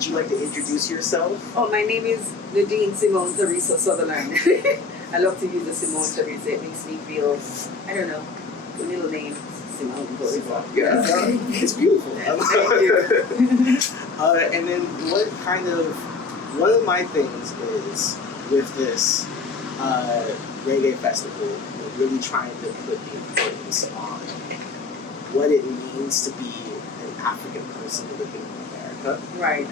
would you like to introduce yourself? Oh, my name is Nadine Sutherland. I love to use the Simone Teresa. It makes me feel, I don't know, the middle name Simone Teresa. Yeah, it's beautiful. Thank you. And then one of my things is with this reggae festival, really trying to put the importance on what it means to be an African person living in America. Right.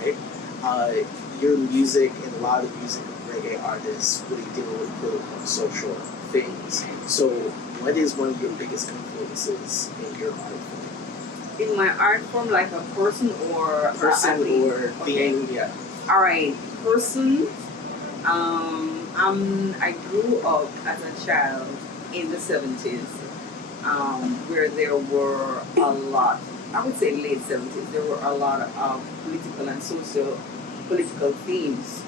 Your music and a lot of the music of reggae artists really deal with political and social things. So what is one of your biggest influences in your art form? In my art form, like a person or athlete? Or being, yeah. All right, person. I grew up as a child in the 70s, where there were a lot, I would say late 70s, there were a lot of political and socio-political themes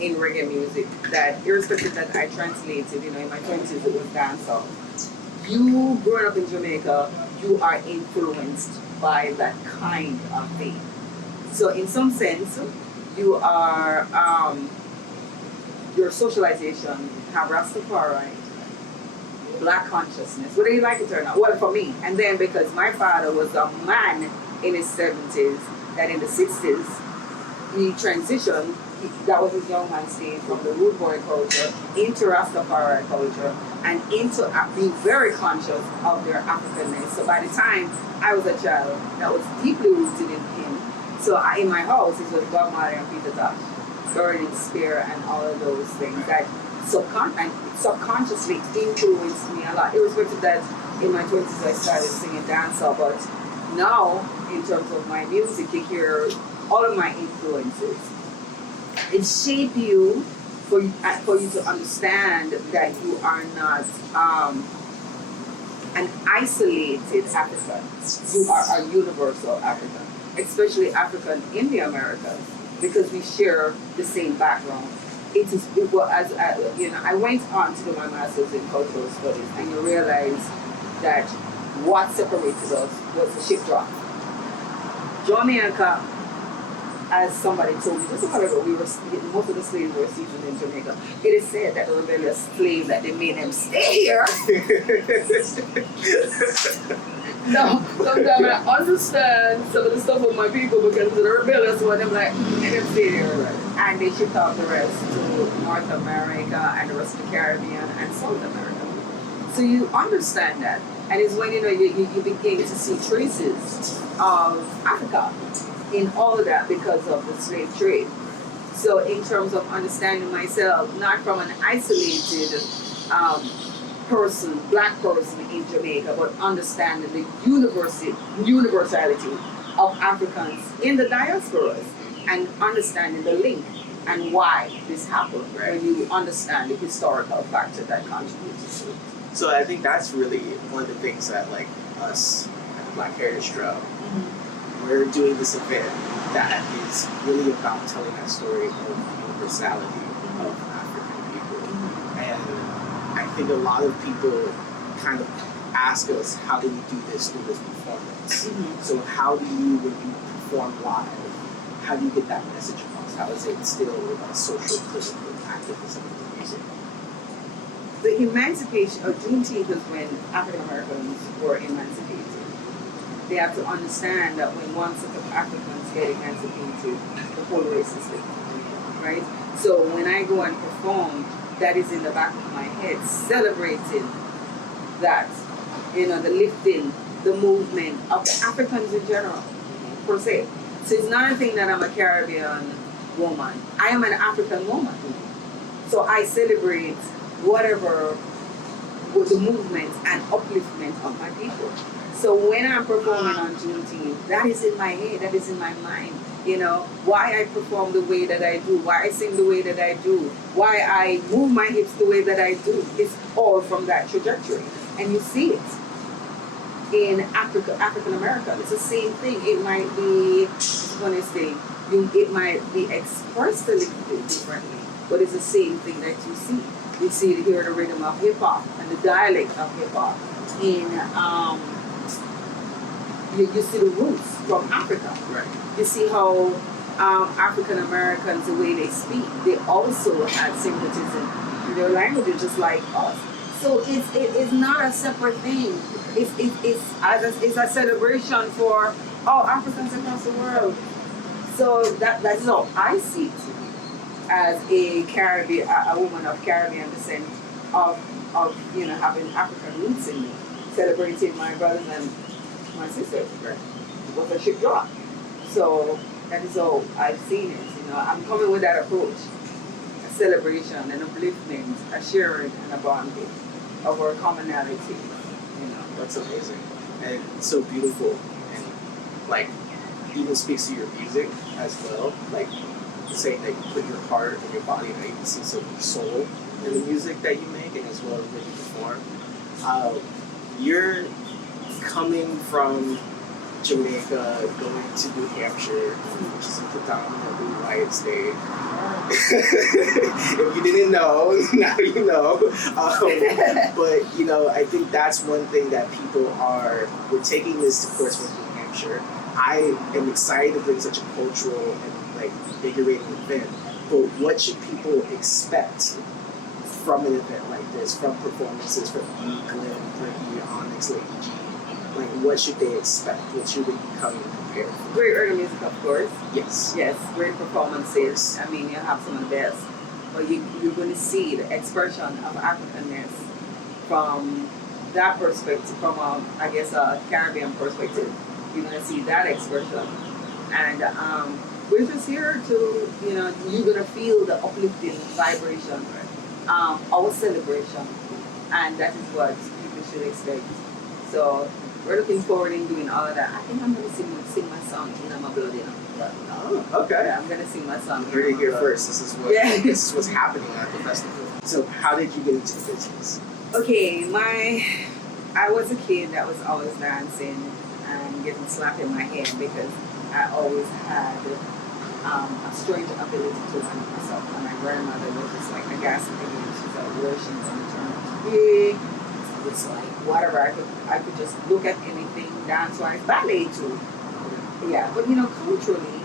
in reggae music that, irrespective that I translated, in my 20s it was dancehall. You growing up in Jamaica, you are influenced by that kind of thing. So in some sense, you are, your socialization have Rastafari, black consciousness, whether you like it or not. Well, for me. And then because my father was a man in his 70s, that in the 60s, he transitioned, that was his young man stage, from the rude boy culture into Rastafari culture and into being very conscious of their Africanness. So by the time I was a child, that was deeply rooted in him. So in my house, it was Bob Marley and Peter Tosh, Burning Spear and all of those things that subconsciously influenced me a lot. Irrespective that in my 20s I started singing dancehall, but now in terms of my music, you hear all of my influences. It shapes you for you to understand that you are not an isolated African. You are a universal African, especially African in the Americas, because we share the same background. I went on to do my master's in cultural studies, and you realize that what separated us was the ship drop. Jamaica, as somebody told me just a while ago, most of the slaves were seasoned in Jamaica. It is said that the rebellious slave that they made them stay here. No, sometimes I understand some of the stuff of my people because of the rebellious one. I'm like, let them stay there. And they shipped out the rest to North America and the rest of the Caribbean and South America. So you understand that. And it's when you begin to see traces of Africa in all of that because of the slave trade. So in terms of understanding myself, not from an isolated black person in Jamaica, but understanding the universality of Africans in the diasporas and understanding the link and why this happened, right? When you understand the historical factor that contributes to it. So I think that's really one of the things that, like, us at the Black Heritage Trail, we're doing this event that is really about telling that story of universality of African people. And I think a lot of people kind of ask us, how do we do this through this performance? So how do you, when you perform live, how do you get that message across? How is it still a social, political activism in the music? The emancipation of Juneteenth is when African Americans were emancipated. They have to understand that when one set of Africans get emancipated, the whole race is lifted, right? So when I go and perform, that is in the back of my head, celebrating that, the lifting, the movement of the Africans in general, per se. So it's not a thing that I'm a Caribbean woman. I am an African woman. So I celebrate whatever with the movement and upliftment of my people. So when I'm performing on Juneteenth, that is in my head, that is in my mind. Why I perform the way that I do, why I sing the way that I do, why I move my hips the way that I do. It's all from that trajectory. And you see it in African America. It's the same thing. It might be, it might be expressed a little bit differently, but it's the same thing that you see. You see it here, the rhythm of hip hop and the dialect of hip hop. You see the roots from Africa. Right. You see how African Americans, the way they speak, they also had syncretism in their language, just like us. So it's not a separate thing. It's a celebration for all Africans across the world. So that's how I see it as a Caribbean, a woman of Caribbean descent, of having African roots in me, celebrating my brothers and my sisters. Right. It was a ship drop. So that is how I've seen it. I'm coming with that approach, a celebration, an upliftment, a sharing, and a bonding of our commonality. That's amazing and so beautiful, and like even speaks to your music as well. Like saying that you put your heart and your body, and you can see some soul in the music that you make, and as well as when you perform. You're coming from Jamaica, going to New Hampshire, which is a predominantly white state. If you didn't know, now you know. But I think that's one thing that we're taking this to Portsmouth, New Hampshire. I am excited to bring such a cultural and like invigorating event. But what should people expect from an event like this, from performances from me, Glenn, Ricky, Onyx, Lady G? Like, what should they expect? What should they be coming prepared for? Great early music, of course. Yes. Yes, great performances. I mean, you have some of the best. But you're going to see the expression of Africanness from that perspective, from a Caribbean perspective. You're going to see that expression. And we're just here to, you're going to feel the uplifting vibration, our celebration. And that is what people should expect. So we're looking forward in doing all of that. I think I'm going to sing my song in my blood, Oh, okay. Yeah, I'm going to sing my song. You heard it here first. This is what's happening at the festival. So how did you get into the business? Okay, I was a kid that was always dancing and getting slapped in my hand because I always had a strange ability to run myself. And my grandmother was just like a gas lady. She's like, where she's going to turn big. It's like whatever. I could just look at anything, dance-wise, ballet too. Yeah, but culturally,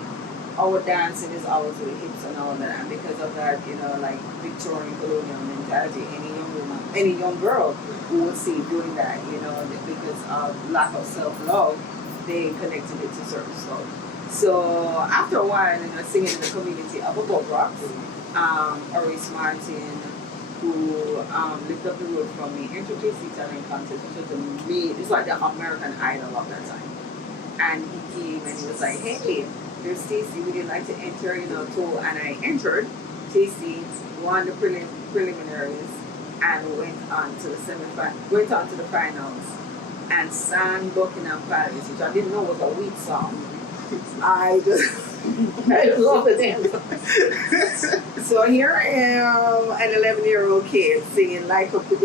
our dancing is always with hips and all that, and because of that, like Victorian colonial mentality, any young girl who would see doing that, because of lack of self-love, they connected it to certain stuff. So after a while, singing in the community of above rocks, Aris Martin, who lived up the road from me, entered JC Talent Contest, which was it's like the American Idol of that time. And he came and he was like, hey, there's Stacey, would you like to enter, too? And I entered. Stacey won the preliminaries and went on to the finals and sang Buckingham Palace, which I didn't know was a weak song. I love the dance. So here I am, an 11-year-old kid singing like a bit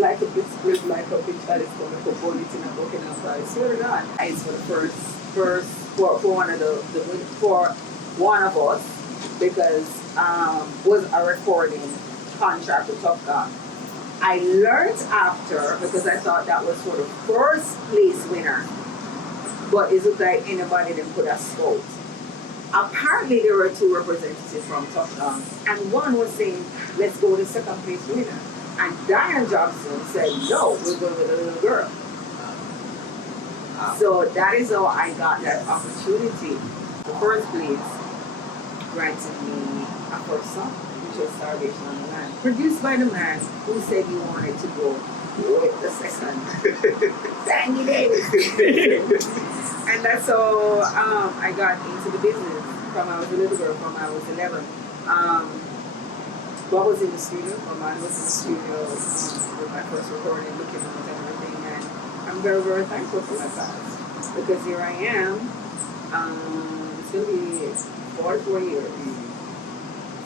split, like a bit that is coming for Bonnet in a Buckingham Palace. Swear to God. It's for the first for one of us, because was a recording contract with Tough God. I learned after, because I thought that was for the first place winner, but it looked like anybody that could have scored. Apparently there were two representatives from Tough God, and one was saying, let's go to second place winner. And Diane Johnson said, no, we're going with a little girl. So that is how I got that opportunity. The first place granted me a first song, which was Salvation on the Land, produced by the man who said he wanted to go with the second. Danny Davis. And that's how I got into the business from I was a little girl, from I was 11. Bob was in the studio, my mom was in the studio with my first recording, looking at everything, and I'm very, very thankful for my past, because here I am. It's going to be 44 years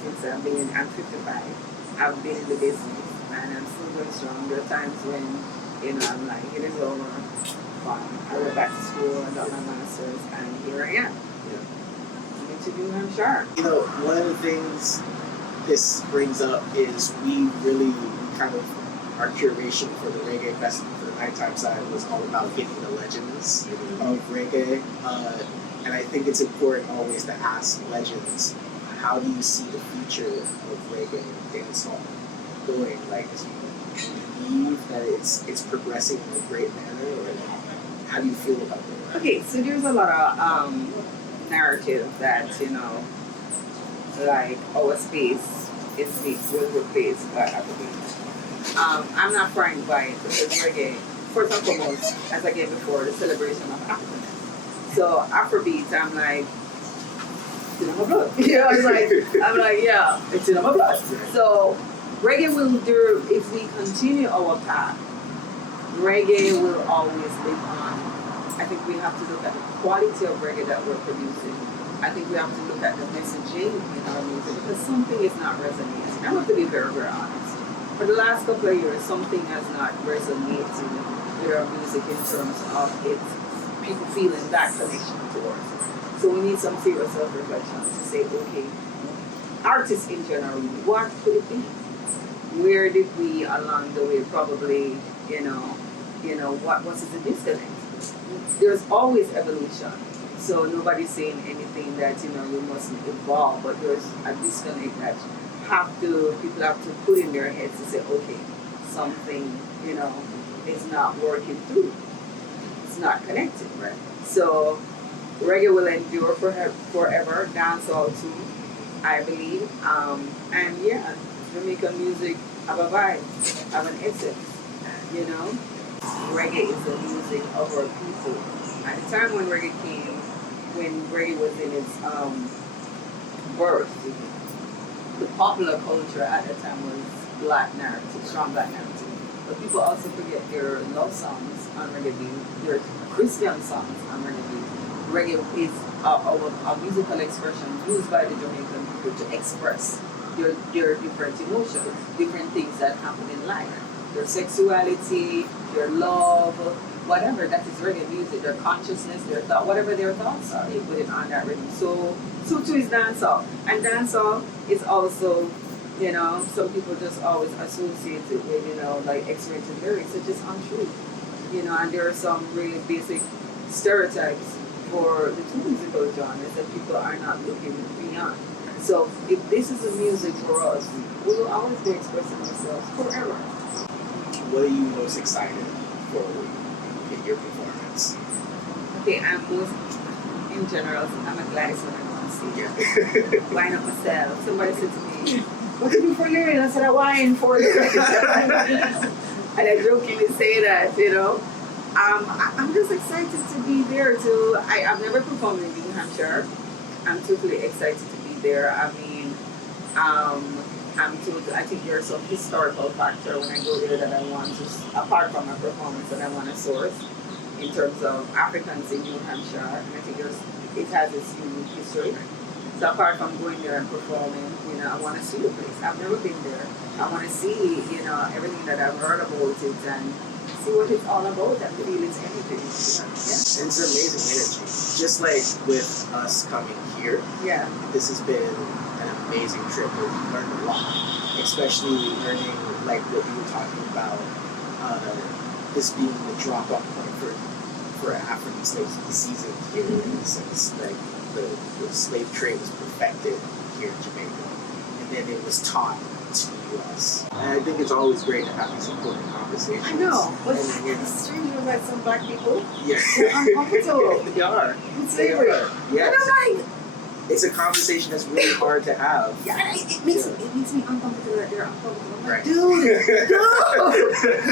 since I'm 55. I've been in the business, and I'm still going strong. There are times when, I'm like, it is over. Fine. I went back to school, I got my master's, and here I am. I'm into New Hampshire. One of the things this brings up is we kind of, our curation for the Reggae Festival, for the Nighttime Side was all about getting the legends of reggae. And I think it's important always to ask legends, how do you see the future of reggae and dancehall going? Like, do you believe that it's progressing in a great manner, or how do you feel about that? Okay, so there's a lot of narrative that, like our space was replaced by Afrobeat. I'm not frightened by it because reggae, first and foremost, as I gave before, the celebration of Africanness. So Afrobeat, I'm like, it's in my blood. I'm like, yeah, it's in my blood. So reggae will do, if we continue our path, reggae will always live on. I think we have to look at the quality of reggae that we're producing. I think we have to look at the messaging in our music because something is not resonating. I have to be very, very honest. For the last couple of years, something has not resonated with our music in terms of its people feeling that connection towards it. So we need some serious self-reflection to say, okay, artists in general, what could it be? Where did we along the way probably, what was the disconnect? There's always evolution. So nobody's saying anything that, you must evolve, but there's a disconnect that people have to put in their heads to say, okay, something, is not working through. It's not connected, right? So reggae will endure forever, dancehall too, I believe. And yeah, Jamaican music have a vibe, have an essence, Reggae is the music of our people. At the time when reggae came, when reggae was in its birth, the popular culture at that time was black narrative, strong black narrative. But people also forget their love songs on reggae, their Christian songs on reggae. Reggae is a musical expression used by the Jamaican people to express their different emotions, different things that happen in life. Their sexuality, their love, whatever, that is reggae music, their consciousness, their thought, whatever their thoughts are, they put it on that rhythm. So too is dancehall. And dancehall is also, some people just always associate it with, like X-rated lyrics, which is untrue. And there are some really basic stereotypes for the two musical genres that people are not looking beyond. So if this is the music for us, we will always be expressing ourselves forever. What are you most excited for in your performance? Okay, in general, I'm a Gladys when I'm on stage. Yeah. Wine up myself. Somebody said to me, what do you do for a living? I said, I wine for a living. And I jokingly say that, I'm just excited to be there too. I've never performed in New Hampshire. I'm totally excited to be there. I mean, I think there's some historical factor when I go there that I want to, apart from my performance, that I want to source in terms of Africans in New Hampshire. And I think it has its unique history. So apart from going there and performing, I want to see the place. I've never been there. I want to see, everything that I've heard about it and see what it's all about and feel it's anything. Yeah. And it's amazing energy. Just like with us coming here, this has been an amazing trip where we learned a lot, especially learning like what you were talking about, this being the drop-off point for African slaves to be seasoned here in a sense. Like the slave trade was perfected here in Jamaica, and then it was taught to us. And I think it's always great to have these important conversations. I know, but it's strange with like some black people. Yeah. They're uncomfortable. They are. With slavery. Yes. And I'm like, it's a conversation that's really hard to have. Yeah, it makes me uncomfortable that they're uncomfortable. I'm like, Right. dude,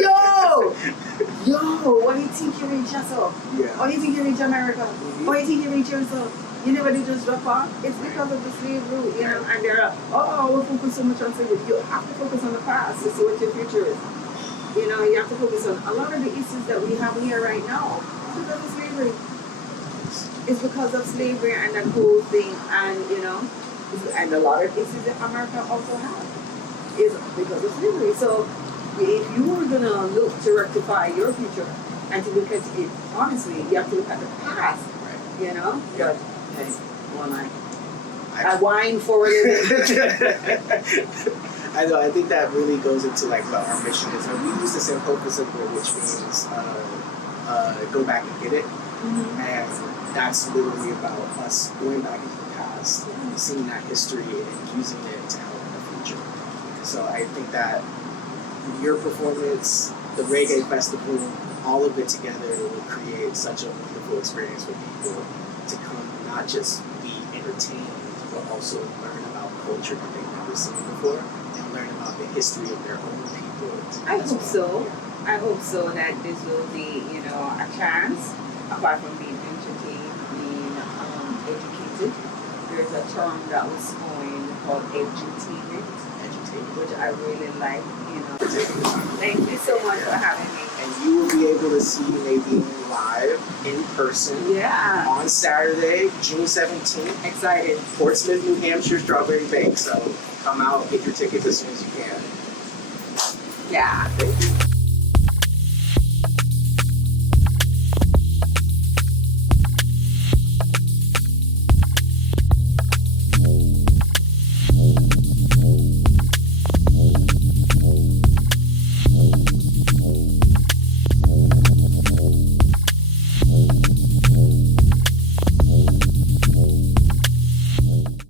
yo, what do you think you reach yourself? Yeah. What do you think you reach America? What do you think you reach yourself? You never did just drop off. It's because of the slave route, and they're we focus so much on slavery. You have to focus on the past to see what your future is. You have to focus on a lot of the issues that we have here right now. It's because of slavery. It's because of slavery and that whole thing, and a lot of issues that America also has is because of slavery. So if you were gonna look to rectify your future and to look at it honestly, you have to look at the past. Right. But hey, I whine for it. I know. I think that really goes into like what our mission is. And we use the same focus of it, which means go back and get it. Mm-hmm. And that's literally about us going back into the past, seeing that history and using it to help the future. So I think that your performance, the reggae festival, all of it together will create such a wonderful experience for people to come, not just be entertained, but also learn about culture that they've never seen before and learn about the history of their own people. I hope so. I hope so that this will be, a chance, apart from being entertained, being educated. There's a term that was coined called edutainment, which I really like, Thank you so much for having me. And you will be able to see Nadine live in person on Saturday, June 17th. Excited. Portsmouth, New Hampshire, Strawberry Banke. So come out, get your tickets as soon as you can. Yeah. Thank you.